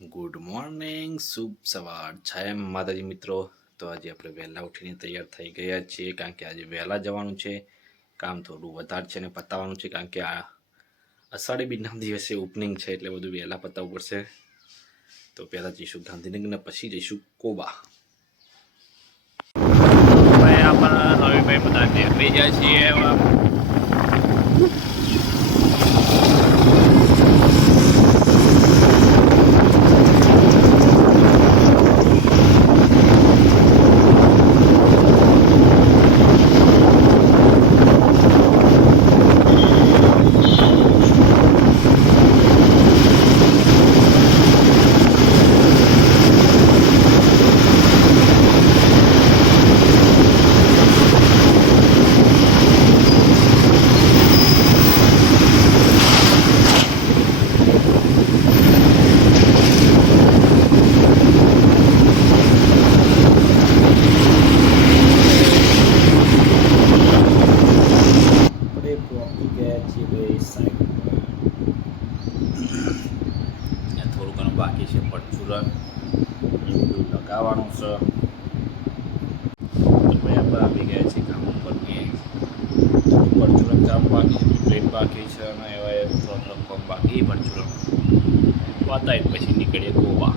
Good morning શુભ સવાર જય માતાજી મિત્રો. તો આજે આપણે વહેલા ઉઠીને તૈયાર થઈ ગયા છીએ કારણ કે આજે વહેલા જવાનું છે. કામ થોડું વધારે છે ને પતાવવાનું છે કારણ કે આ અષાઢી બીજના દિવસે ઓપનિંગ છે એટલે બધું વહેલા પતાવવું પડશે. તો પહેલાં જઈશું ગાંધીનગર ને પછી જઈશું કોબા. ભાઈ રવિભાઈ બધા નીકળી જાય છીએ. છીએ ભાઈ સાઈડ થોડું ઘણું બાકી છે, પરચુરણ. બધું લગાવવાનું છે. ભાઈ આપણે આવી ગયા છીએ કામ ઉપર પરચુરણ કામ બાકી છે, પ્લેટ બાકી છે અને એવા ત્રણ ત્રણ કામ બાકી પરચુરણ. પતાવી પછી નીકળીએ ગોવા.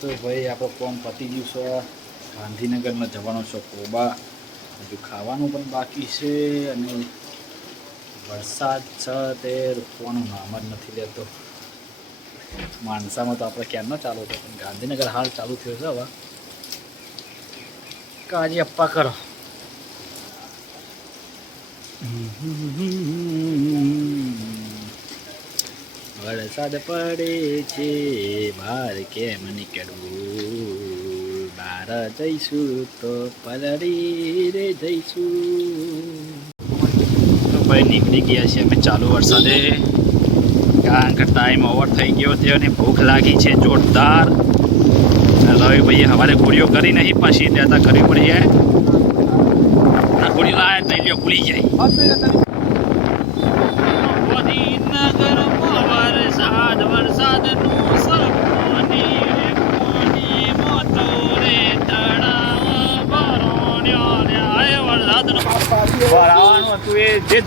તો ભાઈ આપણો ફોર્મ પતી ગયું છે. ગાંધીનગરમાં જવાનું છે કોબા હજુ ખાવાનું પણ બાકી છે અને વરસાદ છે તે રૂકવાનું નામ જ નથી લેતો. માણસામાં તો આપણે ક્યારનો ચાલુ હતો પણ ગાંધીનગર હાલ ચાલુ થયો છે હવે. કાજી અપ્પા કરો. વરસાદ પડે છે બહાર કેમ નીકળવું? બહાર જઈશું તો પલળી રે જઈશું. ભાઈ નીકળી ગયા છે. અમે ચાલુ વરસાદે. કારણ કે ટાઈમ ઓવર થઈ ગયો છે અને ભૂખ લાગી છે. જોરદાર. રવિભાઈએ સવારે ગોળીઓ કરી નહીં પછી દેતા કરવી પડી જાય ગોળી લાય તો લ્યો ભૂલી જાય. વરાવાનું હતું એ જે